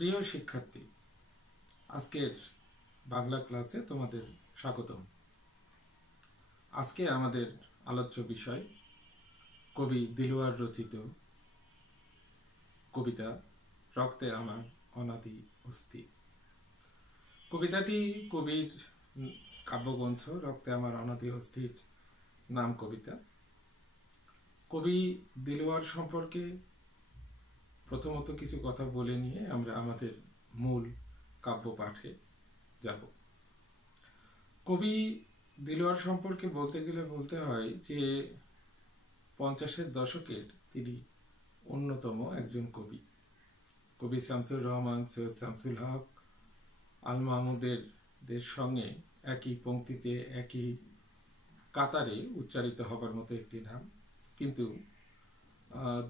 প্রিয় শিক্ষার্থী, আজকের বাংলা ক্লাসে তোমাদের স্বাগতম। আজকে আমাদের আলোচ্য বিষয় কবি দিলওয়ার রচিত কবিতা রক্তে আমার অনাদি অস্থি। কবিতাটি কবির কাব্যগ্রন্থ রক্তে আমার অনাদি অস্থির নাম কবিতা। কবি দিলওয়ার সম্পর্কে প্রথমত কিছু কথা বলে নিয়ে আমরা আমাদের মূল কাব্য পাঠে যাব। কবি দিলওয়ার সম্পর্কে বলতে গেলে বলতে হয় যে 50-এর দশকের তিনি অন্যতম একজন কবি। কবি শামসুর রহমান, সৈয়দ শামসুল হক, আল মাহমুদের সঙ্গে একই পংক্তিতে একই কাতারে উচ্চারিত হবার মতো একটি নাম। কিন্তু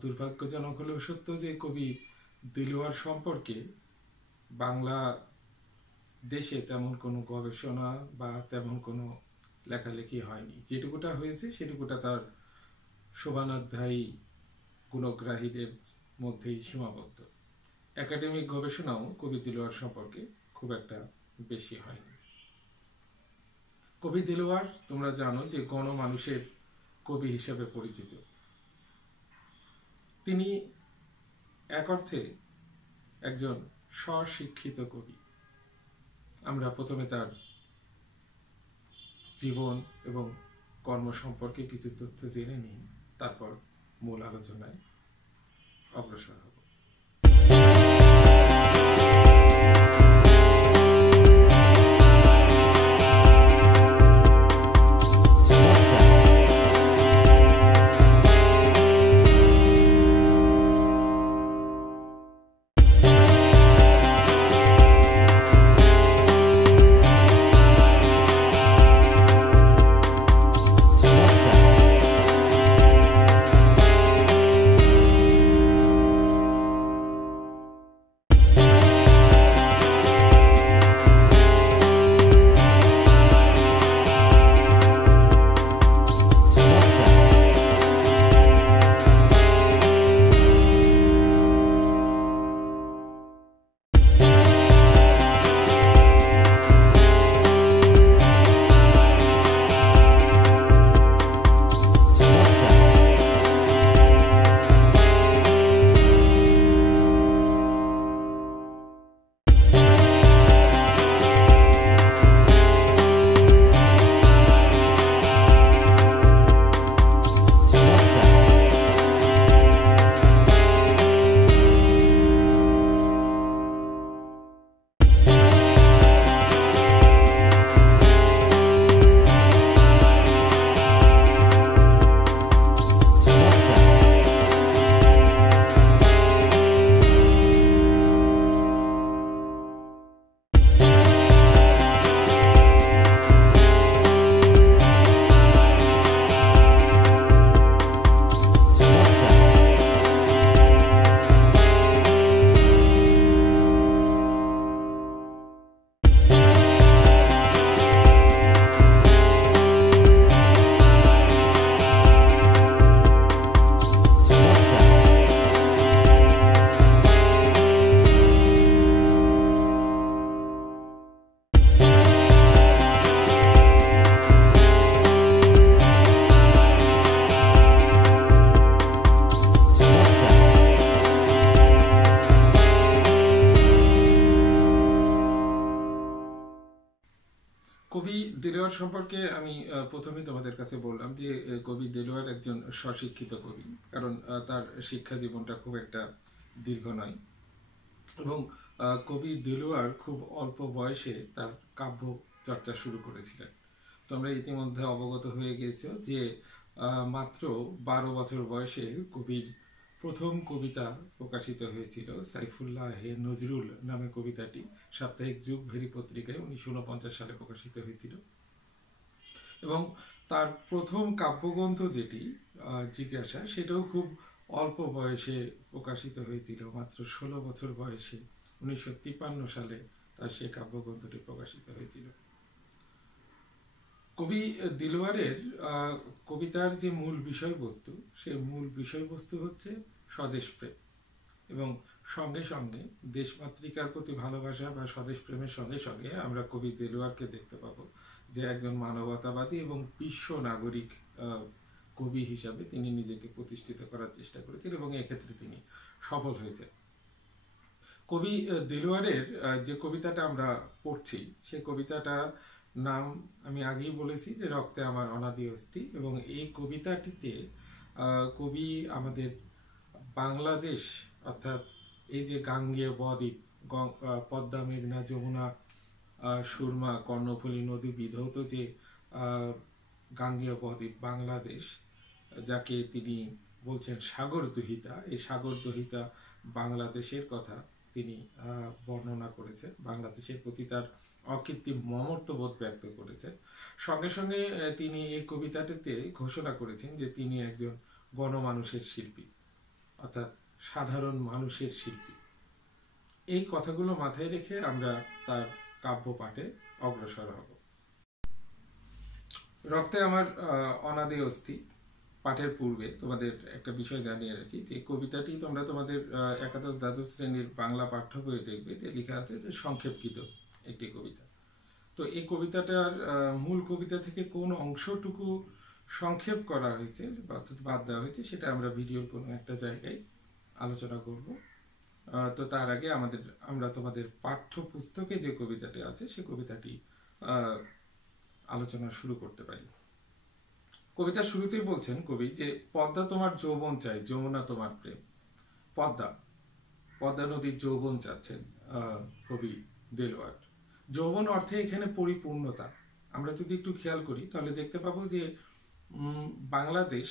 দুর্ভাগ্যজনক হলেও সত্য যে কবি দিলওয়ার সম্পর্কে বাংলা দেশে তেমন কোনো গবেষণা বা তেমন কোনো লেখালেখি হয়নি। যেটুকুটা হয়েছে সেটুকুটা তার শোভানাধ্যায়ী গুণগ্রাহীদের মধ্যেই সীমাবদ্ধ। একাডেমিক গবেষণাও কবি দিলওয়ার সম্পর্কে খুব একটা বেশি হয়নি। কবি দিলওয়ার তোমরা জানো যে গণমানুষের কবি হিসেবে পরিচিত। তিনি এক অর্থে একজন স্বশিক্ষিত কবি। আমরা প্রথমে তার জীবন এবং কর্ম সম্পর্কে কিছু তথ্য জেনে নিই, তারপর মূল আলোচনায় অগ্রসর হব। কবি দিলওয়ার সম্পর্কে আমি প্রথমে তোমাদের কাছে বললাম যে কবি দিলওয়ার একজন স্বশিক্ষিত কবি, কারণ তার শিক্ষা জীবনটা খুব একটা দীর্ঘ নয় এবং কবি দিলওয়ার খুব অল্প বয়সে তার কাব্য চর্চা শুরু করেছিলেন। তোমরা ইতিমধ্যে অবগত হয়ে গেছো যে মাত্র 12 বছর বয়সে কবির প্রথম কবিতা প্রকাশিত হয়েছিল সাইফুল্লাহ হে নজরুল নামে। কবিতাটি সাপ্তাহিক যুগ ভেরি পত্রিকায় 1949 সালে প্রকাশিত হয়েছিল এবং তার প্রথম কাব্যগ্রন্থ যেটি জিজ্ঞাসা, সেটাও খুব অল্প বয়সে প্রকাশিত হয়েছিল, মাত্র 16 বছর বয়সে 1953 সালে তার সেই কাব্যগ্রন্থটি প্রকাশিত হয়েছিল। কবি দিলওয়ারের কবিতার যে মূল বিষয়বস্তু, সেই মূল বিষয়বস্তু হচ্ছে স্বদেশপ্রেম এবং সঙ্গে সঙ্গে দেশমাতৃকার প্রতি ভালোবাসা বা স্বদেশ প্রেমের সঙ্গে সঙ্গে আমরা কবি দেলোয়ারকে দেখতে পাবো যে একজন মানবতাবাদী এবং বিশ্ব নাগরিক কবি হিসাবে তিনি নিজেকে প্রতিষ্ঠিত করার চেষ্টা করেছেন এবং এক্ষেত্রে তিনি সফল হয়েছেন। কবি দেলোয়ারের যে কবিতাটা আমরা পড়ছি সেই কবিতাটা নাম আমি আগেই বলেছি যে রক্তে আমার অনাদি অস্থি, এবং এই কবিতাটিতে কবি আমাদের বাংলাদেশ অর্থাৎ এই যে গাঙ্গেয় বদ্বীপ, পদ্মা, মেঘনা, যমুনা, সুরমা, কর্ণফুলী নদী বিধৌত যে গাঙ্গেয় বদ্বীপ বাংলাদেশ, যাকে তিনি বলছেন সাগর দুহিতা, এই সাগর দুহিতা বাংলাদেশের কথা তিনি বর্ণনা করেছেন, বাংলাদেশের প্রতি তার অকৃত্রিম মমত্ববোধ ব্যক্ত করেছেন। সঙ্গে সঙ্গে তিনি এই কবিতাটিতে ঘোষণা করেছেন যে তিনি একজন গণমানুষের শিল্পী, অর্থাৎ সাধারণ মানুষের শিল্পী। এই কথাগুলো মাথায় রেখে আমরা তার কাব্য পাঠে অগ্রসর হব। রক্তে আমার অনাদি অস্থি পাঠের পূর্বে তোমাদের একটা বিষয় জানিয়ে রাখি যে কবিতাটি তোমরা তোমাদের একাদশ দ্বাদশ শ্রেণীর বাংলা পাঠ্য বইয়ে দেখবে যে লেখা আছে যে সংক্ষেপকৃত একটি কবিতা। তো এই কবিতাটার মূল কবিতা থেকে কোন অংশটুকু সংক্ষেপ করা হয়েছে বা বাদ দেওয়া হয়েছে সেটা আমরা ভিডিওর কোনো একটা জায়গায় আলোচনা করব। তো তার আগে আমরা তোমাদের পাঠ্যপুস্তকে যে কবিতাটি আছে সে কবিতাটি আলোচনা শুরু করতে পারি। কবিতার শুরুতেই বলছেন কবি যে পদ্মা তোমার যৌবন চাই, যমুনা তোমার প্রেম। পদ্মা নদীর যৌবন চাচ্ছেন কবি দেলোয়ার। যৌবন অর্থে এখানে পরিপূর্ণতা। আমরা যদি একটু খেয়াল করি তাহলে দেখতে পাবো যে বাংলাদেশ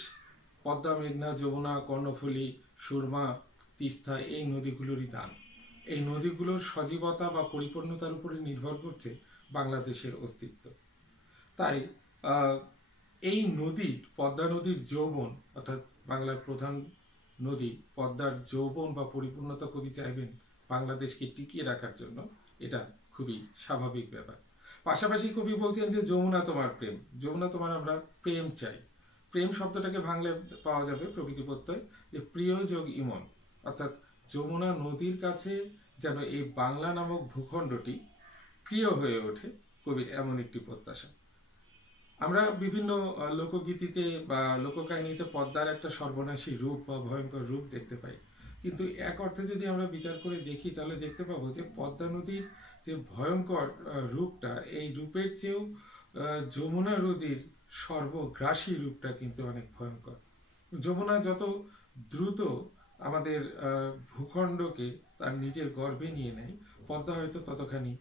পদ্মা, মেঘনা, যমুনা, কর্ণফুলী, সুরমা, তিস্তা এই নদীগুলোরই দান। এই নদীগুলোর সজীবতা বা পরিপূর্ণতার উপরে নির্ভর করছে বাংলাদেশের অস্তিত্ব। তাই এই নদীর, পদ্মা নদীর যৌবন অর্থাৎ বাংলার প্রধান নদী পদ্মার যৌবন বা পরিপূর্ণতা কবি চাইবেন বাংলাদেশকে টিকিয়ে রাখার জন্য, এটা খুবই স্বাভাবিক ব্যাপার। পাশাপাশি কবি বলছেন যে যমুনা তোমার প্রেম, যমুনা তোমার আমরা প্রেম চাই। প্রেম শব্দটাকে ভাঙলে পাওয়া যাবে প্রকৃতি প্রত্যয় যে প্রিয় যোগ ইমন, অর্থাৎ যমুনা নদীর কাছে যেন এই বাংলা নামক ভূখণ্ডটি প্রিয় হয়ে ওঠে কবির এমন একটি প্রত্যাশা। আমরা বিভিন্ন লোকগীতিতে বা লোককাহিনীতে পদ্মার একটা সর্বনাশী রূপ বা ভয়ঙ্কর রূপ দেখতে পাই, কিন্তু এক অর্থে যদি আমরা বিচার করে দেখি তাহলে দেখতে পাবো যে পদ্মা নদীর যে ভয়ঙ্কর রূপটা, এই রূপের চেয়েও যমুনা নদীর সর্বগ্রাসী রূপটা কিন্তু অনেক ভয়ঙ্কর। যমুনা যত দ্রুত আমাদের ভূখণ্ডকে তার নিজের গর্ভে নিয়ে নেয়, পদ্মা হয়তো ততখানি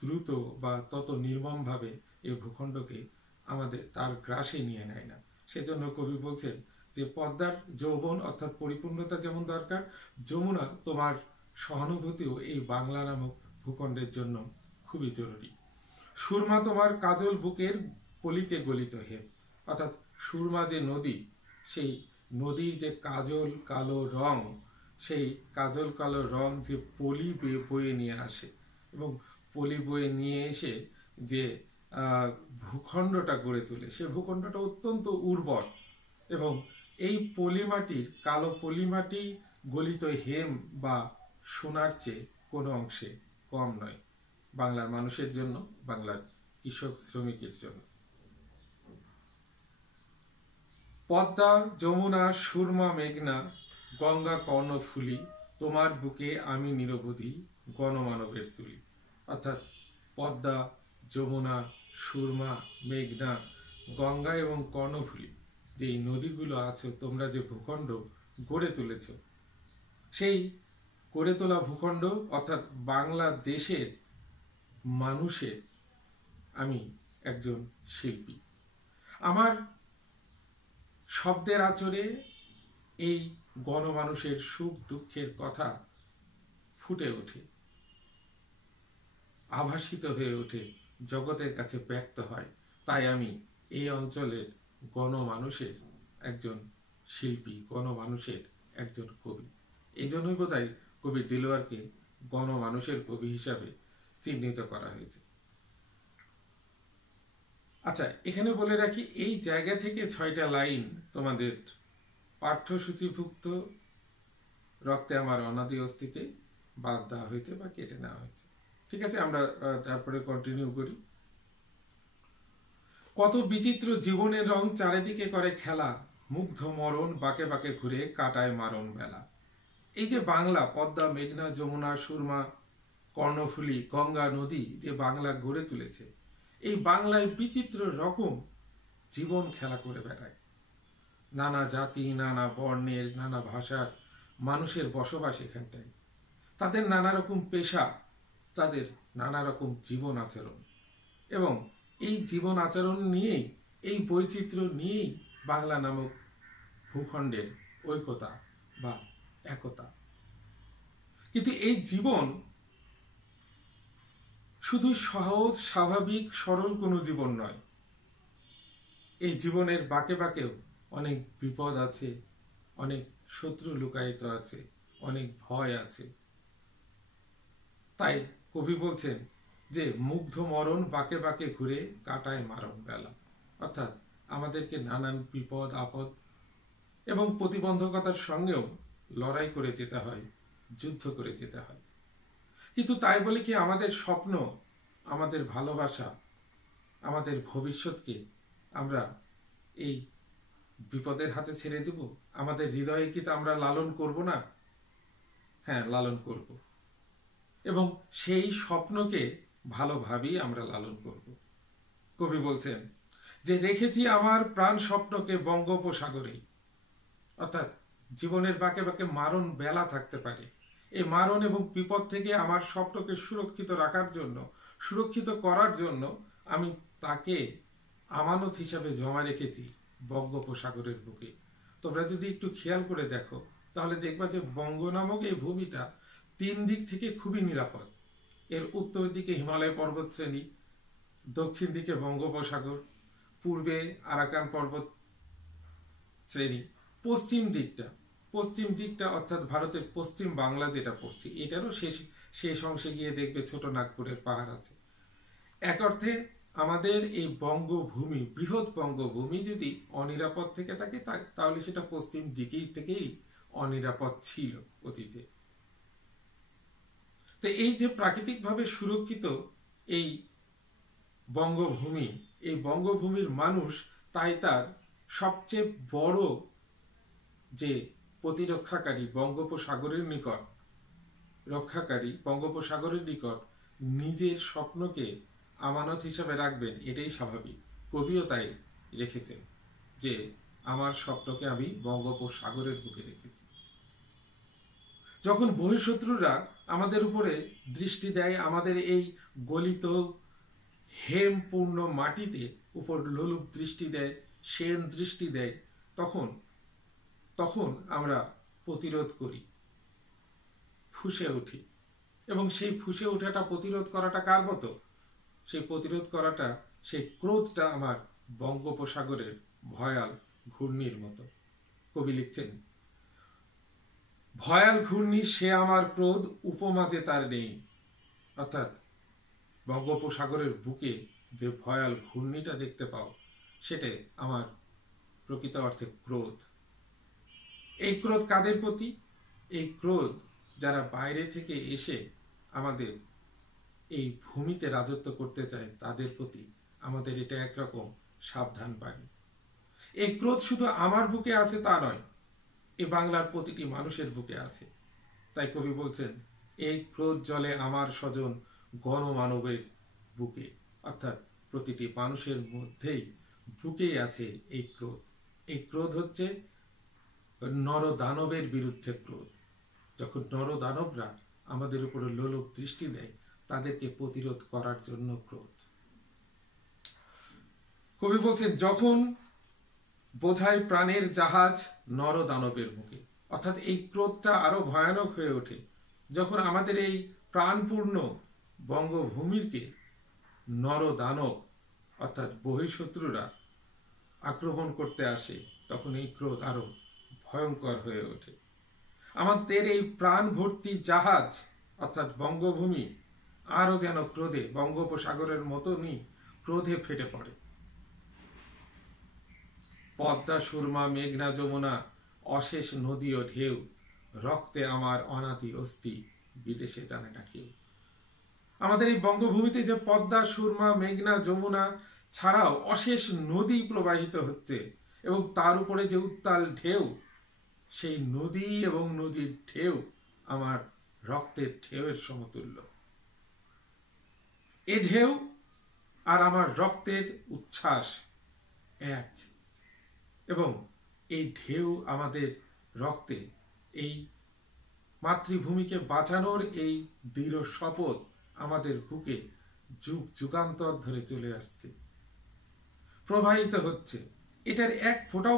দ্রুত বা তত নির্মমভাবে এই ভূখণ্ডকে আমাদের তার গ্রাসে নিয়ে নেয় না। সেজন্য কবি বলছেন যে পদ্মার যৌবন অর্থাৎ পরিপূর্ণতা যেমন দরকার, যমুনা তোমার সহানুভূতিও এই বাংলা নামক ভূখণ্ডের জন্য খুবই জরুরি। সুরমা তোমার কাজল বুকের পলিতে গলিত হেম, অর্থাৎ সুরমা যে নদী, সেই নদীর যে কাজল কালো রং, সেই কাজল কালো রং যে পলি বয়ে নিয়ে আসে এবং পলি বয়ে নিয়ে এসে যে ভূখণ্ডটা গড়ে তোলে, সে ভূখণ্ডটা অত্যন্ত উর্বর এবং এই পলিমাটির, কালো পলিমাটি গলিত হেম বা সোনার চেয়ে কোনো অংশে কম নয় বাংলার মানুষের জন্য, বাংলার কৃষক শ্রমিকের জন্য। পদ্মা, যমুনা, সুরমা, মেঘনা, গঙ্গা, কর্ণফুলী, তোমার বুকে আমি নিরবধি গণমানবের তুলি। অর্থাৎ পদ্মা, যমুনা, সুরমা, মেঘনা, গঙ্গা এবং কর্ণফুলী যে নদীগুলো আছে, তোমরা যে ভূখণ্ড গড়ে তুলেছ, সেই গড়ে তোলা ভূখণ্ড অর্থাৎ বাংলাদেশের মানুষের আমি একজন শিল্পী। আমার শব্দের আঁচড়ে এই গণমানুষের সুখ দুঃখের কথা ফুটে ওঠে, আভাসিত হয়ে ওঠে, জগতের কাছে ব্যক্ত হয়। তাই আমি এই অঞ্চলের গণমানুষের একজন শিল্পী, গণমানুষের একজন কবি। এই জন্যই বোধহয় কবি দেলোয়ারকে গণমানুষের কবি হিসাবে চিহ্নিত করা হয়েছে। আচ্ছা, এখানে বলে রাখি এই জায়গা থেকে 6টা লাইন তোমাদের পাঠ্যসূচিভুক্ত রক্তে আমার অনাদি অস্তিত্বে বাদ দেওয়া হয়েছে বা কেটে নেওয়া হয়েছে। ঠিক আছে, আমরা তারপরে কন্টিনিউ করি। কত বিচিত্র জীবনের রং চারিদিকে করে খেলা, মুগ্ধ মরণ বাঁকে বাঁকে ঘুরে কাটায় মারণ বেলা। এই যে বাংলা, পদ্মা, মেঘনা, যমুনা, সুরমা, কর্ণফুলী, গঙ্গা নদী যে বাংলা গড়ে তুলেছে, এই বাংলায় বিচিত্র রকম জীবন খেলা করে বেড়ায়। নানা জাতি, নানা বর্ণের, নানা ভাষার মানুষের বসবাস এখানটায়। তাদের নানা রকম পেশা, তাদের নানা রকম জীবন আচরণ, এবং এই জীবন আচরণ নিয়েই, এই বৈচিত্র্য নিয়েই বাংলা নামক ভূখণ্ডের ঐক্যতা বা একতা। কিন্তু এই জীবন শুধু সহজ, স্বাভাবিক, সরল কোনো জীবন নয়। এই জীবনের বাঁকে বাঁকেও অনেক বিপদ আছে, অনেক শত্রু লুকায়িত আছে, অনেক ভয় আছে। তাই কবি বলছেন যে মুগ্ধ মরণ বাঁকে বাঁকে ঘুরে কাটায় মারণ বেলা। অর্থাৎ আমাদেরকে নানান বিপদ আপদ এবং প্রতিবন্ধকতার সঙ্গেও লড়াই করে যেতে হয়, যুদ্ধ করে যেতে হয়। কিন্তু তাই বলে কি আমাদের স্বপ্ন, আমাদের ভালোবাসা, আমাদের ভবিষ্যৎকে আমরা এই বিপদের হাতে ছেড়ে দেব? আমাদের হৃদয়ে কি তা আমরা লালন করব না? হ্যাঁ, লালন করব, এবং সেই স্বপ্নকে ভালোভাবেই আমরা লালন করব। কবি বলছেন যে রেখেছি আমার প্রাণ স্বপ্নকে বঙ্গোপসাগরেই। অর্থাৎ জীবনের বাঁকে বাঁকে মারণ বেলা থাকতে পারে, এই মারণ এবং বিপদ থেকে আমার স্বপ্নকে সুরক্ষিত রাখার জন্য, সুরক্ষিত করার জন্য আমি তাকে আমানত হিসাবে জমা রেখেছি বঙ্গোপসাগরের বুকে। তোমরা যদি একটু খেয়াল করে দেখো তাহলে দেখবা যে বঙ্গ নামক এই ভূমিটা 3 দিক থেকে খুবই নিরাপদ। এর উত্তর দিকে হিমালয় পর্বত শ্রেণী, দক্ষিণ দিকে বঙ্গোপসাগর, পূর্বে আরাকান পর্বত শ্রেণী, পশ্চিম দিকটা অর্থাৎ ভারতের পশ্চিম বাংলা যেটা পড়ছি, এটারও শেষ অংশে গিয়ে দেখবে ছোট নাগপুরের পাহাড় আছে। এক অর্থে আমাদের এই বঙ্গভূমি, বৃহৎ বঙ্গভূমি যদি অনিরাপদ থেকে থাকে তাহলে সেটা পশ্চিম দিকেই থেকেই অনিরাপদ ছিল অতীতে। তো এই যে প্রাকৃতিকভাবে সুরক্ষিত এই বঙ্গভূমি, এই বঙ্গভূমির মানুষ তাই তার সবচেয়ে বড় যে প্রতিরক্ষাকারী বঙ্গোপসাগরের নিকট, নিজের স্বপ্নকে আমানত হিসাবে রাখবেন, এটাই স্বাভাবিক। কবিও তাই রেখেছেন যে আমার স্বপ্নকে আমি বঙ্গোপসাগরের বুকে রেখেছি। যখন বহিঃশত্রুরা আমাদের উপরে দৃষ্টি দেয়, আমাদের এই গলিত হেমপূর্ণ মাটিতে উপর লোলুপ দৃষ্টি দেয়, সেন দৃষ্টি দেয়, তখন আমরা প্রতিরোধ করি, ফুঁসে উঠি। এবং সেই ফুঁসে ওঠাটা, প্রতিরোধ করাটা কার মতো? সেই প্রতিরোধ করাটা, সেই ক্রোধটা আমার বঙ্গোপসাগরের ভয়াল ঘূর্ণির মতো। কবি লিখছেন, ভয়াল ঘূর্ণি সে আমার ক্রোধ, উপমা যে তার নেই। অর্থাৎ বঙ্গোপসাগরের বুকে যে ভয়াল ঘূর্ণিটা দেখতে পাও, সেটাই আমার প্রকৃত অর্থে ক্রোধ। এই ক্রোধ কাদের প্রতি? এই ক্রোধ যারা বাইরে থেকে এসে আমাদের এই ভূমিতে রাজত্ব করতে চায় তাদের প্রতি আমাদের এটা একরকম সাবধান বাণী। এই ক্রোধ শুধু আমার বুকে আছে তা নয়, এই বাংলার প্রতিটি মানুষের বুকে আছে। তাই কবি বলছেন, এই ক্রোধ জ্বলে আমার স্বজন গণমানবের বুকে। অর্থাৎ প্রতিটি মানুষের মধ্যেই বুকেই আছে এই ক্রোধ। এই ক্রোধ হচ্ছে নরদানবের বিরুদ্ধে ক্রোধ। যখন নরদানবরা আমাদের উপরে লোলুপ দৃষ্টি দেয়, তাদেরকে প্রতিরোধ করার জন্য ক্রোধ। কবি বলছেন, যখন বোঝায় প্রাণের জাহাজ নরদানবের মুখে। অর্থাৎ এই ক্রোধটা আরো ভয়ানক হয়ে ওঠে যখন আমাদের এই প্রাণপূর্ণ বঙ্গভূমিকে নরদানব অর্থাৎ বহিঃশত্রুরা আক্রমণ করতে আসে। তখন এই ক্রোধ আরো ভয়ঙ্কর হয়ে ওঠে। আমাদের এই প্রাণ ভর্তি জাহাজ অর্থাৎ বঙ্গভূমি আরো যেন ক্রোধে, বঙ্গোপসাগরের মতনই ক্রোধে ফেটে পড়ে। পদ্মা, সুরমা, মেঘনা, যমুনা, অশেষ নদী ও ঢেউ রক্তে আমার অনাদি অস্থি বিদেশে জানে না কেউ। আমাদের এই বঙ্গভূমিতে যে পদ্মা, সুরমা, মেঘনা, যমুনা ছাড়াও অশেষ নদী প্রবাহিত হচ্ছে এবং তার উপরে যে উত্তাল ঢেউ, সেই নদী এবং নদীর ঢেউ আমার রক্তের ঢেউয়ের সমতুল্য। এ ঢেউ আর আমার রক্তের উচ্ছ্বাস এক, এবং এই ঢেউ আমাদের রক্তে এই মাতৃভূমিকে বাঁচানোর এই দৃঢ় শপথ আমাদের বুকে যুগ যুগান্তর ধরে চলে আসছে, প্রবাহিত হচ্ছে। এটার এক ফোঁটাও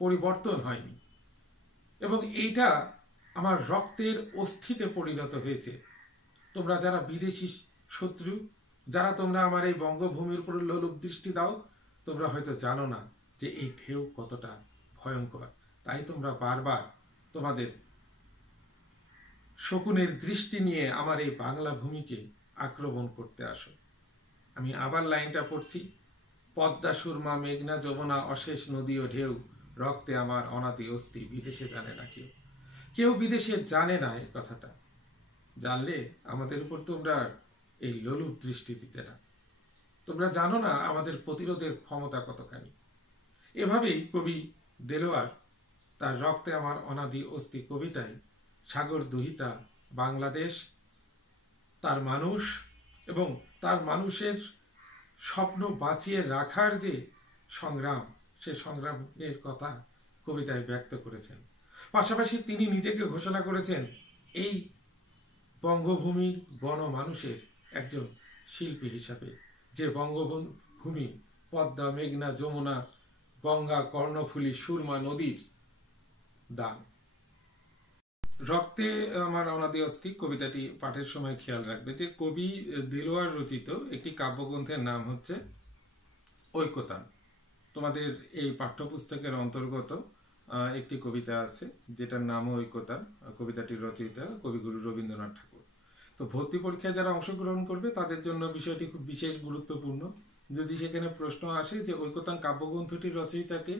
পরিবর্তন হয়নি, এবং এইটা আমার রক্তের অস্থিতে পরিণত হয়েছে। তোমরা যারা বিদেশি শত্রু, যারা তোমরা আমার এই বঙ্গভূমির উপর লোলুপ দৃষ্টি দাও, তোমরা হয়তো জানো না যে এই ঢেউ কতটা ভয়ঙ্কর। তাই তোমরা বারবার তোমাদের শকুনের দৃষ্টি নিয়ে আমার এই বাংলা ভূমিকে আক্রমণ করতে আসো। আমি আবার লাইনটা পড়ছি। পদ্মা, সুরমা, মেঘনা, যমুনা, অশেষ নদী ও ঢেউ, রক্তে আমার অনাদি অস্থি বিদেশে জানে না কেউ। কেউ বিদেশে জানে না এই কথাটা। জানলে আমাদের উপর তোমরা এই লোলুপ দৃষ্টি দিতে না। তোমরা জানো না আমাদের প্রতিরোধের ক্ষমতা কতখানি। এভাবেই কবি দেলোয়ার তার রক্তে আমার অনাদি অস্থি কবিতায় সাগর দুহিতা, বাংলাদেশ, তার মানুষ এবং তার মানুষের স্বপ্ন বাঁচিয়ে রাখার যে সংগ্রাম, সে সংগ্রামের কথা কবিতায় ব্যক্ত করেছেন। পাশাপাশি তিনি নিজেকে ঘোষণা করেছেন এই বঙ্গভূমির গণমানুষের একজন শিল্পী হিসাবে, যে বঙ্গভূমি পদ্মা, মেঘনা, যমুনা, গঙ্গা, কর্ণফুলী, সুরমা নদীর দান। রক্তে আমার অনাদি অস্থি কবিতাটি পাঠের সময় খেয়াল রাখবে যে কবি দেলোয়ার রচিত একটি কাব্যগ্রন্থের নাম হচ্ছে ঐকতান। তোমাদের এই পাঠ্যপুস্তকের অন্তর্গত একটি কবিতা আছে যেটার নামও ঐকতান। কবিতাটির রচয়িতা কবিগুরু রবীন্দ্রনাথ ঠাকুর। তো ভর্তি পরীক্ষায় যারা অংশগ্রহণ করবে তাদের জন্য বিষয়টি খুব বিশেষ গুরুত্বপূর্ণ। যদি সেখানে প্রশ্ন আসে যে ঐকতান কাব্যগ্রন্থটির রচয়িতাকে,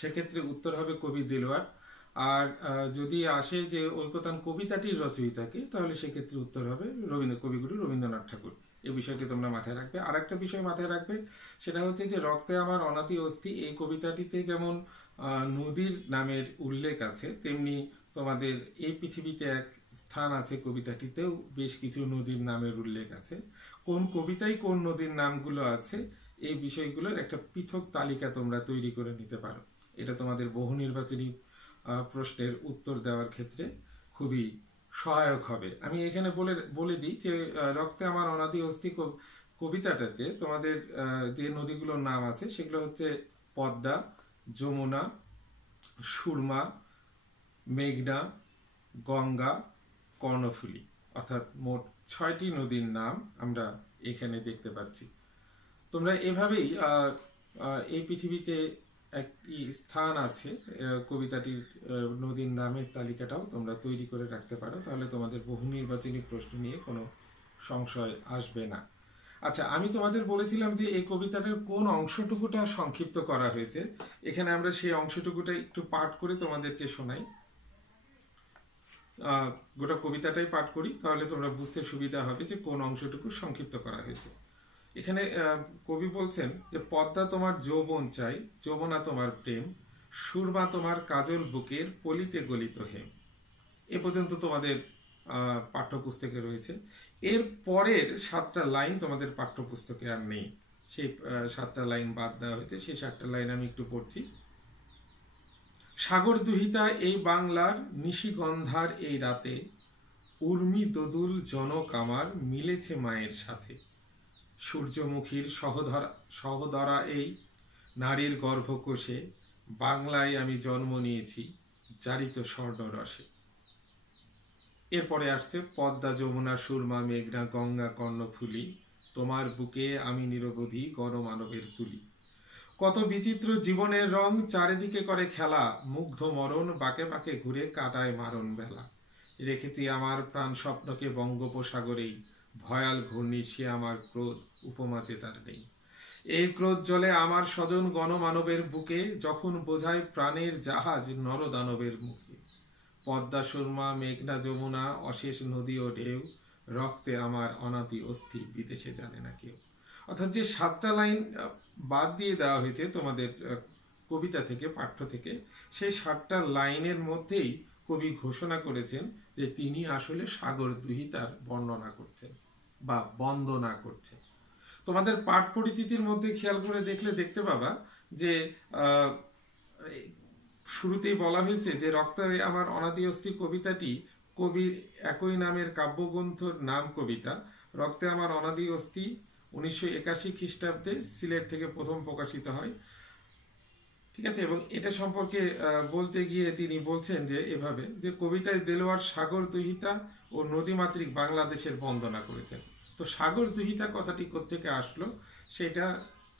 সেক্ষেত্রে উত্তর হবে কবি দেলোয়ার। আর যদি আসে যে ঐকতান কবিতাটির রচয়িতাকে, তাহলে সেক্ষেত্রে উত্তর হবে কবিগুরু রবীন্দ্রনাথ ঠাকুর। এই বিষয়টি তোমরা মাথায় রাখবে। আর একটা বিষয় মাথায় রাখবে, সেটা হচ্ছে যে রক্তে আমার অনাদি অস্থি এই কবিতাটিতে যেমন নদীর নামের উল্লেখ আছে, তেমনি তোমাদের এই পৃথিবীতে এক স্থান আছে কবিতাটিতেও বেশ কিছু নদীর নামের উল্লেখ আছে। কোন কবিতায় কোন নদীর নামগুলো আছে এই বিষয়গুলোর একটা পৃথক তালিকা তোমরা তৈরি করে নিতে পারো। এটা তোমাদের বহু নির্বাচনী প্রশ্নের উত্তর দেওয়ার ক্ষেত্রে খুবই সহায়ক হবে। আমি এখানে বলে দিই যে রক্তে আমার অনাদি অস্থি কবিতাটাতে তোমাদের যে নদীগুলোর নাম আছে সেগুলো হচ্ছে পদ্মা, যমুনা, সুরমা, মেঘনা, গঙ্গা, কর্ণফুলী, অর্থাৎ মোট 6টি নদীর নাম আমরা এখানে দেখতে পাচ্ছি। তোমরা এভাবেই এই পৃথিবীতে একটি স্থান আছে কবিতাটির নদীর নামের তালিকাটাও তোমরা তৈরি করে রাখতে পারো, তাহলে তোমাদের বহু নির্বাচনী প্রশ্ন নিয়ে কোনো সংশয় আসবে না। আচ্ছা, আমি তোমাদের বলেছিলাম যে এই কবিতাটার কোন অংশটুকুটা সংক্ষিপ্ত করা হয়েছে। এখানে আমরা সেই অংশটুকুটা একটু পাঠ করে তোমাদেরকে শোনাই। গোটা কবিতাটাই পাঠ করি, তাহলে তোমরা বুঝতে সুবিধা হবে যে কোন অংশটুকু সংক্ষিপ্ত করা হয়েছে। এখানে কবি বলছেন যে পদ্মা তোমার যৌবন চাই, যমুনা তোমার প্রেম, সুরমা তোমার কাজল বুকের পলিতে গলিত হেম। এ পর্যন্ত তোমাদের পাঠ্যপুস্তকে রয়েছে। এর পরের 7টা লাইন তোমাদের পাঠ্যপুস্তকে আর নেই, সেই 7টা লাইন বাদ দেওয়া হয়েছে। সেই 7টা লাইন আমি একটু পড়ছি। সাগর দুহিতা এই বাংলার নিশিগন্ধার এই রাতে, উর্মি দোদুল জনক আমার মিলেছে মায়ের সাথে। সূর্যমুখীর সহদরা এই নারীর গর্ভকোষে, বাংলায় আমি জন্ম নিয়েছি জারিত স্বর্ণরসে। এরপরে আসছে পদ্মা, যমুনা, সুরমা, মেঘনা, গঙ্গা, কর্ণফুলী, তোমার বুকে আমি নিরবধি গণমানবের তুলি। কত বিচিত্র জীবনের রং চারিদিকে করে খেলা, মুগ্ধ মরণ বাঁকে বাঁকে ঘুরে কাটায় মারণ বেলা। রেখেছি আমার প্রাণ স্বপ্নকে বঙ্গোপসাগরেই, ভয়াল ঘূর্ণি সে আমার ক্রোধ উপমা চেতার নেই। এই ক্রোধ জলে আমার স্বজন গণমানবের বুকে, যখন বোঝায় প্রাণের জাহাজ নরদানবের মুখে। পদ্মা সুরমা মেঘনা যমুনা অশেষ নদী ও ঢেউ, রক্তে আমার অনাদি অস্থি বিদেশে জানে না কেউ। অর্থাৎ যে 7টা লাইন বাদ দিয়ে দেওয়া হয়েছে তোমাদের কবিতা থেকে, পাঠ্য থেকে, সেই 7টা লাইনের মধ্যেই কবি ঘোষণা করেছেন যে তিনি আসলে সাগর দুহিতার বর্ণনা করছেন বা বন্দনা করছেন। তোমাদের পাঠ পরিচিতির মধ্যে খেয়াল করে দেখলে দেখতে পাবা যে শুরুতেই বলা হয়েছে যে রক্তে আমার অনাদি অস্থি কবিতাটি কবির একই নামের কাব্যগ্রন্থর নাম কবিতা। রক্তে আমার অনাদি অস্থি 1981 খ্রিস্টাব্দে সিলেট থেকে প্রথম প্রকাশিত হয়। ঠিক আছে, এবং এটা সম্পর্কে বলতে গিয়ে তিনি বলছেন যে এভাবে যে কবিতায় দেলোয়ার সাগর দুহিতা ও নদীমাতৃক বাংলাদেশের বন্দনা করেছেন। তো সাগর দুহিতা কথাটি কোত্থেকে আসলো সেটা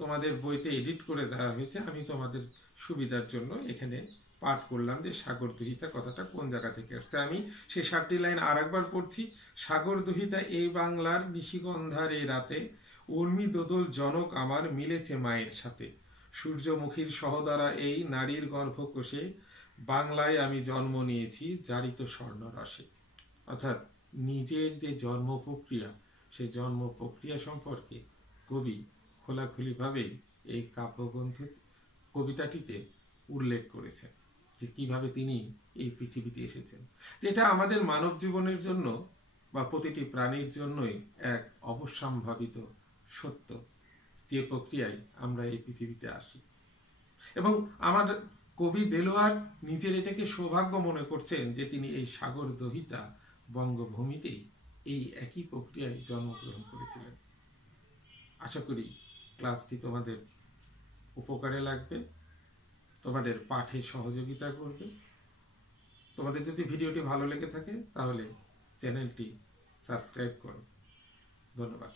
তোমাদের বইতে এডিট করে দেওয়া হয়েছে, আমি তোমাদের সুবিধার জন্য এখানে পাঠ করলাম যে সাগর দুহিতা কথাটা কোন জায়গা থেকে আসছে। আমি সেই 7টি লাইন আর একবার পড়ছি। সাগর দুহিতা এই বাংলার নিশিগন্ধার এই রাতে, উর্মি দোদল জনক আমার মিলেছে মায়ের সাথে, সূর্যমুখীর সহদরা এই নারীর গর্ভকোষে, বাংলায় আমি জন্ম নিয়েছি জারিত স্বর্ণরসে। অর্থাৎ নিজের যে জন্ম প্রক্রিয়া, সেই জন্ম প্রক্রিয়া সম্পর্কে কবি খোলাখুলিভাবে এই কাব্যগ্রন্থ কবিতাটিতে উল্লেখ করেছেন যে কিভাবে তিনি এই পৃথিবীতে এসেছেন, যেটা আমাদের মানব জীবনের জন্য বা প্রতিটি প্রাণীর জন্যই এক অবশ্যম্ভাবিত সত্য, যে প্রক্রিয়ায় আমরা এই পৃথিবীতে আসি। এবং আমার কবি দেলোয়ার নিজের এটাকে সৌভাগ্য মনে করছেন যে তিনি এই সাগর দহিতা বঙ্গভূমিতেই এই একই প্রক্রিয়ায় জন্মগ্রহণ করেছিলেন। আশা করি ক্লাসটি তোমাদের উপকারে লাগবে, তোমাদের পাঠে সহযোগিতা করবে। তোমাদের যদি ভিডিওটি ভালো লেগে থাকে তাহলে চ্যানেলটি সাবস্ক্রাইব করো। ধন্যবাদ।